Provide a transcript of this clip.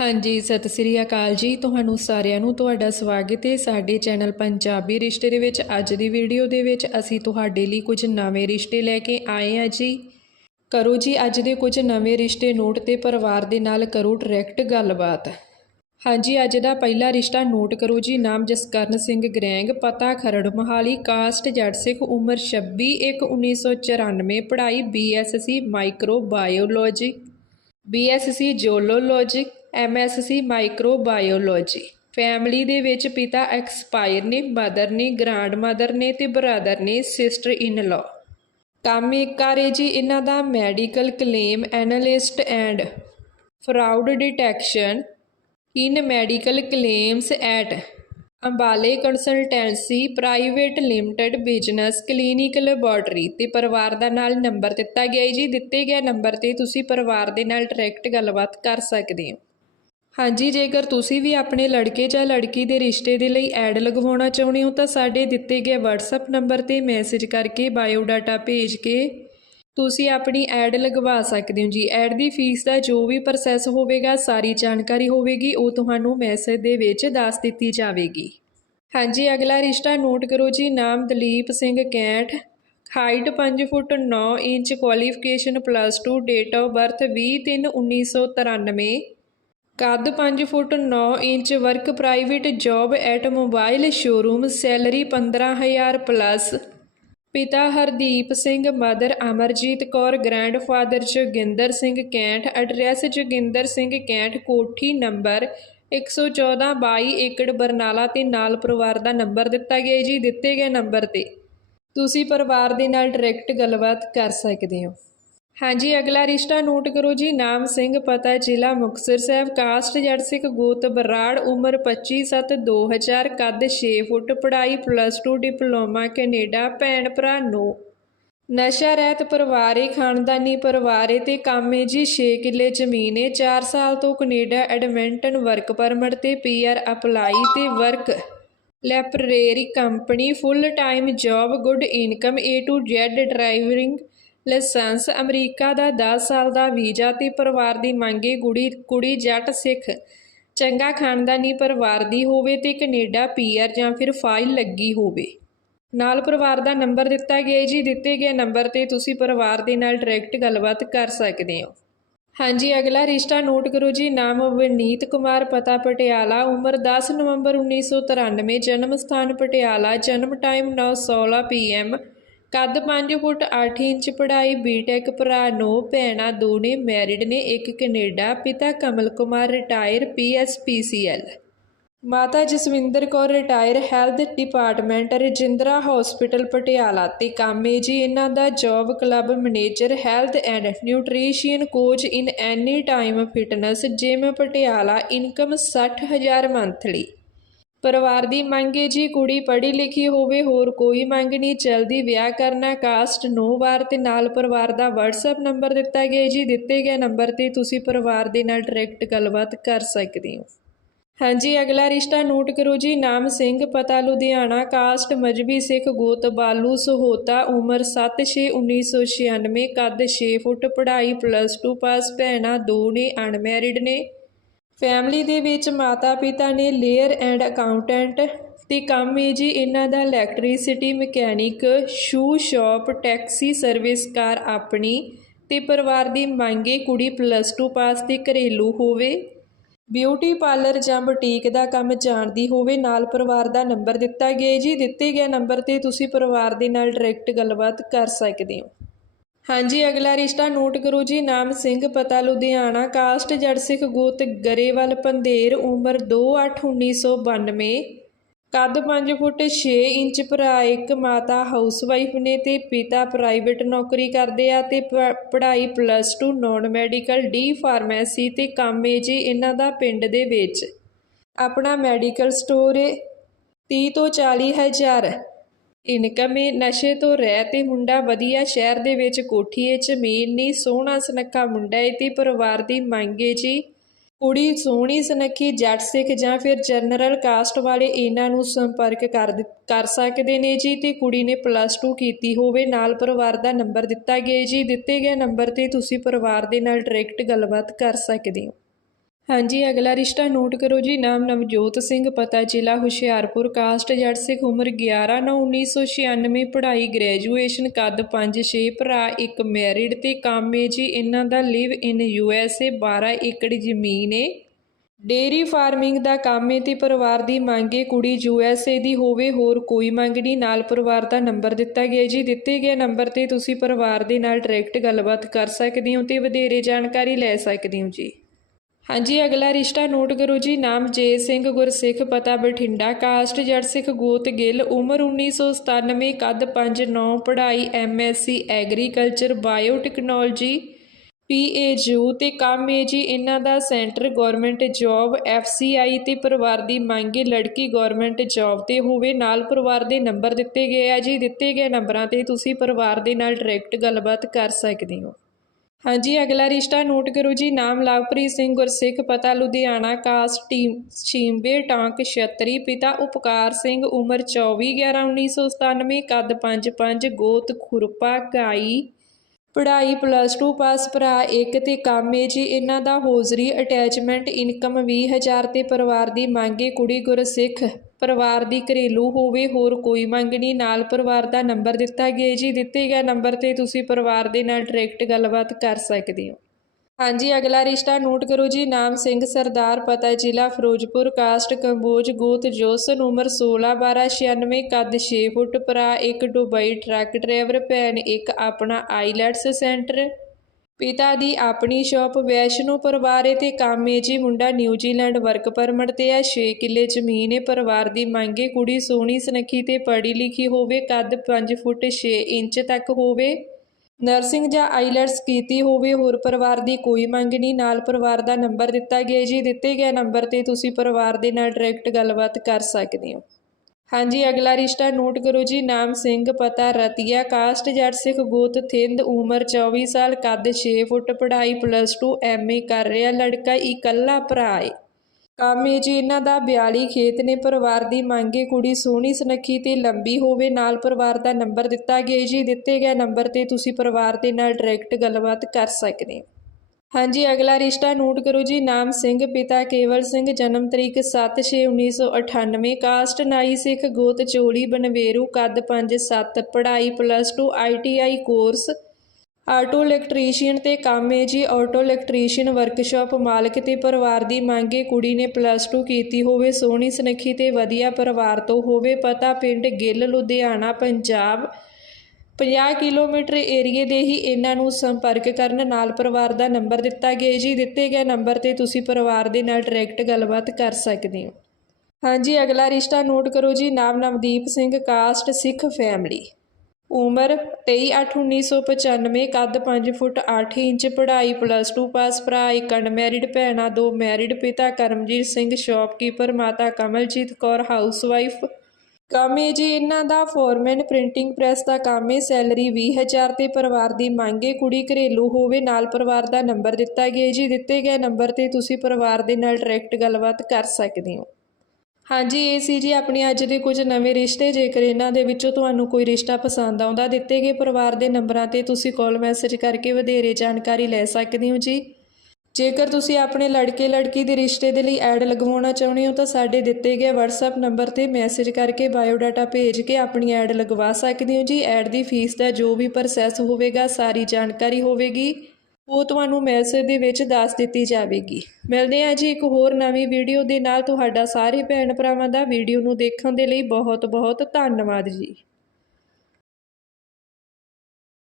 ਹਾਂਜੀ, ਸਤਿ ਸ੍ਰੀ ਅਕਾਲ ਜੀ। ਤੁਹਾਨੂੰ ਸਾਰਿਆਂ ਨੂੰ ਤੁਹਾਡਾ ਸਵਾਗਤ ਹੈ ਸਾਡੇ ਚੈਨਲ ਪੰਜਾਬੀ ਰਿਸ਼ਤੇ ਦੇ ਵਿੱਚ। ਅੱਜ ਦੀ ਵੀਡੀਓ ਦੇ ਵਿੱਚ ਅਸੀਂ ਤੁਹਾਡੇ ਲਈ ਕੁਝ ਨਵੇਂ ਰਿਸ਼ਤੇ ਲੈ ਕੇ ਆਏ ਹਾਂ ਜੀ। ਕਰੋ ਜੀ, ਅੱਜ ਦੇ ਕੁਝ ਨਵੇਂ ਰਿਸ਼ਤੇ ਨੋਟ ਤੇ ਪਰਿਵਾਰ ਦੇ ਨਾਲ ਕਰੋ ਡਾਇਰੈਕਟ ਗੱਲਬਾਤ। ਹਾਂਜੀ, ਅੱਜ ਦਾ ਪਹਿਲਾ ਰਿਸ਼ਤਾ ਨੋਟ ਕਰੋ ਜੀ। ਨਾਮ ਜਸਕਰਨ ਸਿੰਘ ਗਰੈਂਗ, ਪਤਾ ਖਰੜ ਮਹਾਲੀ, ਕਾਸਟ ਜੱਟ ਸਿੱਖ, ਉਮਰ 26 1 1994 ਪੜ੍ਹਾਈ BSc microbiology BSc geology MSc microbiology family ਦੇ ਵਿੱਚ ਪਿਤਾ ਐਕਸਪਾਇਰ ਨੇ, ਮਦਰ ਨੇ, ਗ੍ਰਾਂਡ ਮਦਰ ਨੇ ਤੇ ਬ੍ਰਦਰ ਨੇ, ਸਿਸਟਰ ਇਨ ਲਾ। ਕੰਮ ਇੱਕ ਕਰੇ ਜੀ ਇਹਨਾਂ ਦਾ, medical claim analyst and fraud detection in medical claims at ਅੰਬਾਲੇ consultancy private limited business clinic laboratory ਤੇ ਪਰਿਵਾਰ ਦਾ ਨਾਲ ਨੰਬਰ ਦਿੱਤਾ ਗਿਆ ਹੈ ਜੀ। ਦਿੱਤੇ ਗਏ ਨੰਬਰ ਤੇ ਤੁਸੀਂ ਪਰਿਵਾਰ ਦੇ ਨਾਲ ਡਾਇਰੈਕਟ ਗੱਲਬਾਤ ਕਰ ਸਕਦੇ ਹੋ। ਹਾਂਜੀ, ਜੇਕਰ ਤੁਸੀਂ ਵੀ ਆਪਣੇ ਲੜਕੇ ਜਾਂ ਲੜਕੀ ਦੇ ਰਿਸ਼ਤੇ ਦੇ ਲਈ ਐਡ ਲਗਵਾਉਣਾ ਚਾਹੁੰਦੇ ਹੋ, ਤਾਂ ਸਾਡੇ ਦਿੱਤੇ ਗਏ WhatsApp ਨੰਬਰ ਤੇ ਮੈਸੇਜ ਕਰਕੇ ਬਾਇਓਡਾਟਾ ਭੇਜ ਕੇ ਤੁਸੀਂ ਆਪਣੀ ਐਡ ਲਗਵਾ ਸਕਦੇ ਹੋ। ਜੀ, ਐਡ ਦੀ ਫੀਸ ਦਾ ਜੋ ਵੀ ਪ੍ਰੋਸੈਸ ਹੋਵੇਗਾ, ਸਾਰੀ ਜਾਣਕਾਰੀ ਹੋਵੇਗੀ, ਉਹ ਤੁਹਾਨੂੰ ਮੈਸੇਜ ਦੇ ਵਿੱਚ ਦੱਸ ਦਿੱਤੀ ਜਾਵੇਗੀ। ਹਾਂਜੀ, ਅਗਲਾ ਰਿਸ਼ਤਾ ਨੋਟ ਕਰੋ ਜੀ, ਨਾਮ Dalip Singh Kainth, height 5 foot 9 inch, qualification plus 2 date of birth 20/3/1993 ਕੱਦ 5 foot 9 inch work private job at mobile showroom salary 15000 plus. ਪਿਤਾ Hardeep Singh, mother Amarjeet Kaur, grandfather Joginder Singh Kainth, address Joginder Singh Kainth, ਕੋਠੀ number 114 22 ਏਕੜ ਬਰਨਾਲਾ ਤੇ ਨਾਲ ਪਰਿਵਾਰ ਦਾ number ਦਿੱਤਾ ਗਿਆ ਜੀ, ਦਿੱਤੇ ਗਏ ਨੰਬਰ ਤੇ। ਤੁਸੀਂ ਪਰਿਵਾਰ ਦੇ ਨਾਲ ਡਾਇਰੈਕਟ ਗੱਲਬਾਤ ਕਰ ਸਕਦੇ ਹੋ। ਹਾਂਜੀ, ਅਗਲਾ ਰਿਸ਼ਤਾ ਨੋਟ ਕਰੋ ਜੀ। ਨਾਮ ਸਿੰਘ, ਪਤਾ, ਜ਼ਿਲ੍ਹਾ ਮੁਕਤਸਰ ਸਾਹਿਬ, ਕਾਸਟ ਜੜ ਸਿੱਖ, ਗੋਤ, ਬਰਾੜ, ਉਮਰ 25 7 2000 ਕੱਦ 6 ਫੁੱਟ, ਪੜ੍ਹਾਈ ਪਲੱਸ 2 ਡਿਪਲੋਮਾ, ਕੈਨੇਡਾ, ਭੈਣ ਭਰਾ, ਨੋ। ਨਸ਼ਾ ਰਹਿਤ ਪਰਿਵਾਰੇ ਖਾਨਦਾਨੀ ਪਰਿਵਾਰੇ ਤੇ ਕਾਮੇ ਜੀ 6 ਕਿੱਲੇ ਜ਼ਮੀਨ ਏ। 4 ਸਾਲ ਤੋਂ ਕੈਨੇਡਾ ਐਡਮਿੰਟਨ ਵਰਕ ਪਰਮਿਟ ਤੇ ਪੀਆਰ ਅਪਲਾਈ ਤੇ work. ਲੈਪਰੇਰੀ company full time job good income A to Z driving licence America ਦਾ 10 ਸਾਲ ਦਾ ਵੀਜ਼ਾ ਤੇ ਪਰਿਵਾਰ ਦੀ ਮੰਗੇ ਗੁੜੀ, ਕੁੜੀ ਜੱਟ ਸਿੱਖ। ਚੰਗਾ ਖਾਨਦਾਨੀ ਪਰਿਵਾਰ ਦੀ ਹੋਵੇ ਤੇ ਕੈਨੇਡਾ ਪੀਆਰ ਜਾਂ ਫਿਰ ਫਾਈਲ ਲੱਗੀ ਹੋਵੇ। ਨਾਲ ਪਰਿਵਾਰ ਦਾ ਨੰਬਰ ਦਿੱਤਾ ਗਿਆ ਜੀ। ਦਿੱਤੇ ਗਏ ਨੰਬਰ ਤੇ ਤੁਸੀਂ ਪਰਿਵਾਰ ਦੇ ਨਾਲ ਡਾਇਰੈਕਟ ਗੱਲਬਾਤ ਕਰ ਸਕਦੇ ਹੋ। ਹਾਂਜੀ, ਅਗਲਾ ਰਿਸ਼ਤਾ ਨੋਟ ਕਰੋ ਜੀ। ਨਾਮ ਵਿਨੀਤ ਕੁਮਾਰ ਪਤਾ ਪਟਿਆਲਾ, ਉਮਰ 10 ਨਵੰਬਰ 1993 ਜਨਮ ਸਥਾਨ ਪਟਿਆਲਾ, ਜਨਮ ਟਾਈਮ 9:16 ਪੀਐਮ ਕੱਦ 5 ਫੁੱਟ 8 ਇੰਚ ਪੜ੍ਹਾਈ ਬੀਟੈਕ ਭਰਾ, ਨੋ ਭੈਣਾਂ ਦੋ ਨੇ ਮੈਰਿਡ ਨੇ, ਇੱਕ ਕੈਨੇਡਾ, ਪਿਤਾ ਕਮਲ ਕੁਮਾਰ ਰਿਟਾਇਰ ਪੀਐਸਪੀਸੀਐਲ ਮਾਤਾ Jaswinder Kaur retire health department Rajindra hospital Patiala ਤੇ ਕਾਮੇ ਜੀ ਇਹਨਾਂ ਦਾ job club manager health and nutrition coach in Anytime fitness gym Patiala income 60000 monthly ਪਰਿਵਾਰ ਦੀ ਮੰਗ ਹੈ ਜੀ, ਕੁੜੀ ਪੜ੍ਹੀ ਲਿਖੀ ਹੋਵੇ, ਹੋਰ ਕੋਈ ਮੰਗ ਨਹੀਂ ਜਲਦੀ ਵਿਆਹ ਕਰਨਾ ਕਾਸਟ ਨੋ ਵਾਰ ਤੇ ਨਾਲ ਪਰਿਵਾਰ ਦਾ WhatsApp ਨੰਬਰ ਦਿੱਤਾ ਗਿਆ ਜੀ, ਦਿੱਤੇ ਗਏ ਨੰਬਰ ਤੇ ਤੁਸੀਂ ਪਰਿਵਾਰ ਦੇ ਨਾਲ ਡਾਇਰੈਕਟ ਗੱਲਬਾਤ ਕਰ ਸਕਦੇ ਹੋ। ਹਾਂਜੀ, ਅਗਲਾ ਰਿਸ਼ਤਾ ਨੋਟ ਕਰੋ ਜੀ, ਨਾਮ ਸਿੰਘ, ਪਤਾ ਲੁਧਿਆਣਾ ਕਾਸਟ ਮਜਬੀ ਸਿੱਖ, ਗੋਤ ਬਾਲੂ, ਸਹੋਤਾ, ਉਮਰ 7/6/1996 ਕੱਦ 6 ਫੁੱਟ, ਪੜ੍ਹਾਈ ਪਲੱਸ 2 ਪਾਸ ਭੈਣਾਂ ਦੋ ਨੇ ਅਨਮੈਰਿਡ ਨੇ। ਫੈਮਿਲੀ ਦੇ ਵਿੱਚ ਮਾਤਾ ਪਿਤਾ ਨੇ ਲੇਅਰ ਐਂਡ ਅਕਾਊਂਟੈਂਟ ਤੇ ਕੰਮ ਹੈ ਜੀ ਇਹਨਾਂ ਦਾ electricity mechanic shoe shop taxi service car ਆਪਣੀ ਤੇ ਪਰਿਵਾਰ ਦੀ ਮੰਗੇ ਕੁੜੀ ਪਲੱਸ 2 ਪਾਸ ਤੇ ਘਰੇਲੂ ਹੋਵੇ। ਬਿਊਟੀ ਪਾਰਲਰ ਜਾਂ ਬੁਟੀਕ ਦਾ ਕੰਮ ਜਾਣਦੀ ਹੋਵੇ, ਨਾਲ ਪਰਿਵਾਰ ਦਾ ਨੰਬਰ ਦਿੱਤਾ ਗਿਆ ਜੀ। ਦਿੱਤੇ ਗਏ ਨੰਬਰ ਤੇ ਤੁਸੀਂ ਪਰਿਵਾਰ ਦੇ ਨਾਲ ਡਾਇਰੈਕਟ ਗੱਲਬਾਤ ਕਰ ਸਕਦੇ ਹੋ। ਹਾਂਜੀ, ਅਗਲਾ ਰਿਸ਼ਤਾ ਨੋਟ ਕਰੋ ਜੀ। ਨਾਮ ਸਿੰਘ, ਪਤਾ ਲੁਧਿਆਣਾ। ਕਾਸਟ ਜੜ ਸਿੱਖ ਗੋਤ ਗਰੇਵਾਲ ਪੰਧੇਰ, ਉਮਰ 281992 ਕੱਦ 5 ਫੁੱਟ 6 ਇੰਚ ਭਰਾ ਇੱਕ, ਮਾਤਾ ਹਾਊਸਵਾਈਫ ਨੇ ਤੇ ਪਿਤਾ ਪ੍ਰਾਈਵੇਟ ਨੌਕਰੀ ਕਰਦੇ ਆ ਤੇ ਪੜ੍ਹਾਈ plus 2 non medical D pharmacy ਤੇ ਕੰਮ ਏ ਜੀ ਇਹਨਾਂ ਦਾ ਪਿੰਡ ਦੇ ਵਿੱਚ। ਆਪਣਾ ਮੈਡੀਕਲ ਸਟੋਰ ਏ। 30 ਤੋਂ 40 ਹਜ਼ਾਰ। ਇਨਕਮ ਏ ਨਸ਼ੇ ਤੋਂ ਰਹਿ ਤੇ ਮੁੰਡਾ ਵਧੀਆ ਸ਼ਹਿਰ ਦੇ ਵਿੱਚ ਕੋਠੀ ਏ ਮੇਨ ਨਹੀਂ ਸੋਹਣਾ ਸੁਨੱਖਾ ਮੁੰਡਾ ਏ ਤੇ, ਪਰਿਵਾਰ ਦੀ ਮੰਗ ਏ ਜੀ। ਕੁੜੀ ਸੋਹਣੀ ਸੁਨੱਖੀ, ਜੱਟ ਸਿੱਖ ਜਾਂ ਫਿਰ ਜਨਰਲ ਕਾਸਟ ਵਾਲੇ ਇਹਨਾਂ ਨੂੰ ਸੰਪਰਕ ਕਰ ਦਿ- ਕਰ ਸਕਦੇ ਨੇ ਜੀ ਤੇ ਕੁੜੀ ਨੇ ਪਲੱਸ 2 ਕੀਤੀ ਹੋਵੇ, ਨਾਲ ਪਰਿਵਾਰ ਦਾ ਨੰਬਰ ਦਿੱਤਾ ਗਿਆ ਜੀ। ਦਿੱਤੇ ਗਏ ਨੰਬਰ ਤੇ ਤੁਸੀਂ ਪਰਿਵਾਰ ਦੇ ਨਾਲ ਡਾਇਰੈਕਟ ਗੱਲਬਾਤ ਕਰ ਸਕਦੇ ਹੋ। ਹਾਂਜੀ, ਅਗਲਾ ਰਿਸ਼ਤਾ ਨੋਟ ਕਰੋ ਜੀ। ਨਾਮ ਨਵਜੋਤ ਸਿੰਘ, ਪਤਾ ਜ਼ਿਲ੍ਹਾ ਹੁਸ਼ਿਆਰਪੁਰ, ਕਾਸਟ ਜੱਟ ਸਿੱਖ, ਉਮਰ 11 9 1996 ਪੜ੍ਹਾਈ ਗ੍ਰੈਜੂਏਸ਼ਨ, ਕੱਦ 5 6 ਭਰਾ, ਇੱਕ ਮੈਰਿਡ ਤੇ ਕੰਮ ਏ ਜੀ। ਇਹਨਾਂ ਦਾ ਲਿਵ ਇਨ ਯੂ ਐਸ ਏ 12 ਏਕੜ ਜ਼ਮੀਨ ਏ। ਡੇਰੀ ਫਾਰਮਿੰਗ ਦਾ ਕੰਮ ਏ ਤੇ ਪਰਿਵਾਰ ਦੀ ਮੰਗ ਏ, ਕੁੜੀ ਯੂ ਐਸ ਏ ਦੀ ਹੋਵੇ, ਹੋਰ ਕੋਈ ਮੰਗ ਨਹੀਂ। ਨਾਲ ਪਰਿਵਾਰ ਦਾ ਨੰਬਰ ਦਿੱਤਾ ਗਿਆ ਜੀ। ਦਿੱਤੇ ਗਏ ਨੰਬਰ ਤੇ ਤੁਸੀਂ ਪਰਿਵਾਰ ਦੇ ਨਾਲ ਡਾਇਰੈਕਟ ਗੱਲਬਾਤ ਕਰ ਸਕਦੇ ਹੋ ਤੇ ਵਧੇਰੇ ਜਾਣਕਾਰੀ ਲੈ ਸਕਦੇ ਹੋ ਜੀ। ਹਾਂਜੀ, ਅਗਲਾ ਰਿਸ਼ਤਾ ਨੋਟ ਕਰੋ ਜੀ। ਨਾਮ ਜੇ ਸਿੰਘ ਗੁਰਸਿੱਖ, ਪਤਾ ਬਠਿੰਡਾ। ਕਾਸਟ ਜੱਟ ਸਿੱਖ ਗੋਤ ਗਿੱਲ, ਉਮਰ 1997 ਕੱਦ 5'9 ਪੜ੍ਹਾਈ ਐਮਐਸਸੀ ਐਗਰੀਕਲਚਰ, ਬਾਇਓਟੈਕਨੋਲੋਜੀ ਪੀਏਯੂ ਤੇ ਕੰਮ ਏ ਜੀ। ਇਹਨਾਂ ਦਾ ਸੈਂਟਰ ਗਵਰਨਮੈਂਟ ਜੌਬ ਐਫਸੀਆਈ ਤੇ ਪਰਿਵਾਰ ਦੀ ਮੰਗ ਏ, ਲੜਕੀ ਗਵਰਨਮੈਂਟ ਜੌਬ ਤੇ ਹੋਵੇ। ਨਾਲ ਪਰਿਵਾਰ ਦੇ ਨੰਬਰ ਦਿੱਤੇ ਗਏ ਆ ਜੀ। ਦਿੱਤੇ ਗਏ ਨੰਬਰਾਂ ਤੇ ਤੁਸੀਂ ਪਰਿਵਾਰ ਦੇ ਨਾਲ ਡਾਇਰੈਕਟ ਗੱਲਬਾਤ ਕਰ ਸਕਦੇ ਹੋ। ਹਾਂਜੀ, ਅਗਲਾ ਰਿਸ਼ਤਾ ਨੋਟ ਕਰੋ ਜੀ। ਨਾਮ ਲਵਪ੍ਰੀਤ ਸਿੰਘ, ਗੁਰਸਿੱਖ ਪਤਾ, ਲੁਧਿਆਣਾ ਕਾਸਟ ਟੀਮ ਛੀਂਬੇ ਟਾਂਕ, ਛਤਰੀ ਪਿਤਾ, ਉਪਕਾਰ ਸਿੰਘ, ਉਮਰ 24 11 1997 ਕੱਦ 5'5 ਗੋਤ ਖੁਰਪਾ, ਗਾਈ ਪੜ੍ਹਾਈ ਪਲੱਸ 2 ਪਾਸ ਭਰਾ ਇੱਕ ਤੇ ਕੰਮ ਏ ਜੀ, ਇਹਨਾਂ ਦਾ ਹੋਜ਼ਰੀ ਅਟੈਚਮੈਂਟ ਇਨਕਮ 20000 ਤੇ ਪਰਿਵਾਰ ਦੀ ਮੰਗੇ ਕੁੜੀ ਗੁਰਸਿੱਖ। ਪਰਿਵਾਰ ਦੀ ਘਰੇਲੂ ਹੋਵੇ, ਹੋਰ ਕੋਈ ਮੰਗ ਨਹੀਂ। ਨਾਲ ਪਰਿਵਾਰ ਦਾ ਨੰਬਰ ਦਿੱਤਾ ਗਿਆ ਜੀ। ਦਿੱਤੇ ਗਏ ਨੰਬਰ ਤੇ ਤੁਸੀਂ ਪਰਿਵਾਰ ਦੇ ਨਾਲ ਡਾਇਰੈਕਟ ਗੱਲਬਾਤ ਕਰ ਸਕਦੇ ਹੋ। ਹਾਂਜੀ, ਅਗਲਾ ਰਿਸ਼ਤਾ ਨੋਟ ਕਰੋ ਜੀ। ਨਾਮ ਸਿੰਘ, ਸਰਦਾਰ ਪਤਾ, ਜ਼ਿਲ੍ਹਾ ਫਿਰੋਜ਼ਪੁਰ। ਕਾਸਟ, ਕੰਬੋਜ, ਗੋਤ ਜੋਸਨ ਉਮਰ 16 12 96 ਕੱਦ 6 ਫੁੱਟ, ਭਰਾ, ਇੱਕ ਦੁਬਈ ਟਰੱਕ ਡਰਾਈਵਰ, ਭੈਣ, ਇੱਕ ਆਪਣਾ ਆਈਲੈਟਸ ਸੈਂਟਰ। ਪਿਤਾ ਦੀ ਆਪਣੀ ਸ਼ਾਪ, ਵੈਸ਼ਨੂ ਪਰਿਵਾਰ ਏ ਤੇ ਕੰਮ ਏ ਜੀ। ਮੁੰਡਾ ਨਿਊਜ਼ੀਲੈਂਡ ਵਰਕ ਪਰਮਿਟ ਤੇ ਹੈ। 6 ਕਿੱਲੇ ਜ਼ਮੀਨ ਏ ਪਰਿਵਾਰ ਦੀ ਮੰਗੇ ਕੁੜੀ ਸੋਹਣੀ, ਸੁਨੱਖੀ ਤੇ ਪੜ੍ਹੀ ਲਿਖੀ ਹੋਵੇ। ਕੱਦ 5 ਫੁੱਟ 6 ਇੰਚ ਤੱਕ ਹੋਵੇ। ਨਰਸਿੰਗ ਜਾਂ ਆਈਲੈਟਸ ਕੀਤੀ ਹੋਵੇ, ਹੋਰ ਪਰਿਵਾਰ ਦੀ ਕੋਈ ਮੰਗ ਨਹੀਂ। ਨਾਲ ਪਰਿਵਾਰ ਦਾ ਨੰਬਰ ਦਿੱਤਾ ਗਿਆ ਜੀ। ਦਿੱਤੇ ਗਏ ਨੰਬਰ ਤੇ ਤੁਸੀਂ ਪਰਿਵਾਰ ਦੇ ਨਾਲ ਡਾਇਰੈਕਟ ਗੱਲਬਾਤ ਕਰ ਸਕਦੇ ਹੋ। ਹਾਂਜੀ, ਅਗਲਾ ਰਿਸ਼ਤਾ ਨੋਟ ਕਰੋ ਜੀ। ਨਾਮ ਸਿੰਘ, ਪਤਾ ਰਤੀਆ, ਕਾਸਟ ਜੱਟ, ਸਿੱਖ, ਗੋਤ, ਥਿੰਦ, ਉਮਰ 24 ਸਾਲ, ਕੱਦ 6 ਫੁੱਟ, ਪੜ੍ਹਾਈ ਪਲੱਸ 2 ਐਮਏ ਕਰ ਰਿਹਾ। ਲੜਕਾ ਇਕੱਲਾ ਭਰਾ ਏ। ਕੰਮ ਏ ਜੀ, ਇਹਨਾਂ ਦਾ 42 ਖੇਤ ਨੇ ਪਰਿਵਾਰ ਦੀ ਮੰਗੇ ਕੁੜੀ ਸੋਹਣੀ ਸੁਨੱਖੀ ਤੇ ਲੰਬੀ ਹੋਵੇ ਨਾਲ ਪਰਿਵਾਰ ਦਾ ਨੰਬਰ ਦਿੱਤਾ ਗਿਆ ਜੀ। ਦਿੱਤੇ ਗਏ ਨੰਬਰ ਤੇ ਤੁਸੀਂ ਪਰਿਵਾਰ ਦੇ ਨਾਲ ਡਾਇਰੈਕਟ ਗੱਲਬਾਤ ਕਰ ਸਕਦੇ ਹੋ। ਹਾਂਜੀ, ਅਗਲਾ ਰਿਸ਼ਤਾ ਨੋਟ ਕਰੋ ਜੀ। ਨਾਮ ਸਿੰਘ, ਪਿਤਾ ਕੇਵਲ ਸਿੰਘ, ਜਨਮ ਤਰੀਕ 7/6/1998 ਕਾਸਟ ਨਾਈ ਸਿੱਖ, ਗੋਤ ਚੋਲੀ, ਬਨਵੇਰੂ, ਕੱਦ 5-7 ਪੜ੍ਹਾਈ plus 2 ITI course auto electrician ਤੇ ਕੰਮ ਏ ਜੀ। ਆਟੋ ਇਲੈਕਟ੍ਰੀਸ਼ੀਅਨ ਵਰਕਸ਼ਾਪ ਮਾਲਕ ਤੇ ਪਰਿਵਾਰ ਦੀ ਮੰਗੇ ਕੁੜੀ ਨੇ ਪਲੱਸ 2 ਕੀਤੀ ਹੋਵੇ, ਸੋਹਣੀ ਸੁਨੱਖੀ ਤੇ ਵਧੀਆ ਪਰਿਵਾਰ ਤੋਂ ਹੋਵੇ, ਪਤਾ ਪਿੰਡ ਗਿੱਲ, ਲੁਧਿਆਣਾ, ਪੰਜਾਬ। 50 ਕਿਲੋਮੀਟਰ ਏਰੀਏ ਦੇ ਹੀ ਇਹਨਾਂ ਨੂੰ ਸੰਪਰਕ ਕਰਨ ਨਾਲ ਪਰਿਵਾਰ ਦਾ ਨੰਬਰ ਦਿੱਤਾ ਗਿਆ ਜੀ। ਦਿੱਤੇ ਗਏ ਨੰਬਰ ਤੇ ਤੁਸੀਂ ਪਰਿਵਾਰ ਦੇ ਨਾਲ ਡਾਇਰੈਕਟ ਗੱਲਬਾਤ ਕਰ ਸਕਦੇ ਹੋ। ਹਾਂਜੀ, ਅਗਲਾ ਰਿਸ਼ਤਾ ਨੋਟ ਕਰੋ ਜੀ। ਨਾਮ ਨਵਦੀਪ ਸਿੰਘ, ਕਾਸਟ ਸਿੱਖ ਫੈਮਿਲੀ। ਉਮਰ 23/8/1995 ਕੱਦ 5 ਫੁੱਟ 8 ਇੰਚ, ਪੜ੍ਹਾਈ ਪਲੱਸ 2 ਪਾਸ ਭਰਾ ਇੱਕ ਅਨਮੈਰਿਡ ਭੈਣਾਂ ਦੋ ਮੈਰਿਡ ਪਿਤਾ ਕਰਮਜੀਤ ਸਿੰਘ ਸ਼ਾਪਕੀਪਰ ਮਾਤਾ ਕਮਲਜੀਤ ਕੌਰ ਹਾਊਸਵਾਈਫ ਕੰਮ ਏ ਜੀ ਇਹਨਾਂ ਦਾ ਫੋਰਮੈਨ ਪ੍ਰਿੰਟਿੰਗ ਪ੍ਰੈਸ ਦਾ ਕੰਮ ਏ ਸੈਲਰੀ 20000 ਤੇ ਪਰਿਵਾਰ ਦੀ ਮੰਗ ਮੰਗੇ ਕੁੜੀ ਘਰੇਲੂ ਹੋਵੇ ਨਾਲ ਪਰਿਵਾਰ ਦਾ ਨੰਬਰ ਦਿੱਤਾ ਗਿਆ ਜੀ, ਦਿੱਤੇ ਗਏ ਨੰਬਰ ਤੇ ਤੁਸੀਂ ਪਰਿਵਾਰ ਦੇ ਨਾਲ ਡਾਇਰੈਕਟ ਗੱਲਬਾਤ ਕਰ ਸਕਦੇ ਹੋ। ਹਾਂਜੀ, ਇਹ ਸੀ ਜੀ ਆਪਣੇ ਅੱਜ ਦੇ ਕੁਝ ਨਵੇਂ ਰਿਸ਼ਤੇ। ਜੇਕਰ ਇਹਨਾਂ ਦੇ ਵਿੱਚੋਂ ਤੁਹਾਨੂੰ ਕੋਈ ਰਿਸ਼ਤਾ ਪਸੰਦ ਆਉਂਦਾ, ਦਿੱਤੇ ਗਏ ਪਰਿਵਾਰ ਦੇ ਨੰਬਰਾਂ ਤੇ ਤੁਸੀਂ ਕਾਲ ਮੈਸੇਜ ਕਰਕੇ ਵਧੇਰੇ ਜਾਣਕਾਰੀ ਲੈ ਸਕਦੇ ਹੋ ਜੀ। ਜੇਕਰ ਤੁਸੀਂ ਆਪਣੇ ਲੜਕੇ ਲੜਕੀ ਦੇ ਰਿਸ਼ਤੇ ਦੇ ਲਈ ਐਡ ਲਗਵਾਉਣਾ ਚਾਹੁੰਦੇ ਹੋ, ਤਾਂ ਸਾਡੇ ਦਿੱਤੇ ਗਏ WhatsApp ਨੰਬਰ ਤੇ ਮੈਸੇਜ ਕਰਕੇ ਬਾਇਓਡਾਟਾ ਭੇਜ ਕੇ ਆਪਣੀ ਐਡ ਲਗਵਾ ਸਕਦੇ ਹੋ ਜੀ। ਐਡ ਦੀ ਫੀਸ ਦਾ ਜੋ ਵੀ ਪ੍ਰੋਸੈਸ ਹੋਵੇਗਾ, ਸਾਰੀ ਜਾਣਕਾਰੀ ਹੋਵੇਗੀ। ਉਹ ਤੁਹਾਨੂੰ ਮੈਸੇਜ ਦੇ ਵਿੱਚ ਦੱਸ ਦਿੱਤੀ ਜਾਵੇਗੀ। ਮਿਲਦੇ ਹਾਂ ਜੀ ਇੱਕ ਹੋਰ ਨਵੀਂ ਵੀਡੀਓ ਦੇ ਨਾਲ। ਤੁਹਾਡਾ ਸਾਰੇ ਭੈਣ ਭਰਾਵਾਂ ਦਾ ਵੀਡੀਓ ਨੂੰ ਦੇਖਣ ਦੇ ਲਈ ਬਹੁਤ ਬਹੁਤ ਧੰਨਵਾਦ ਜੀ।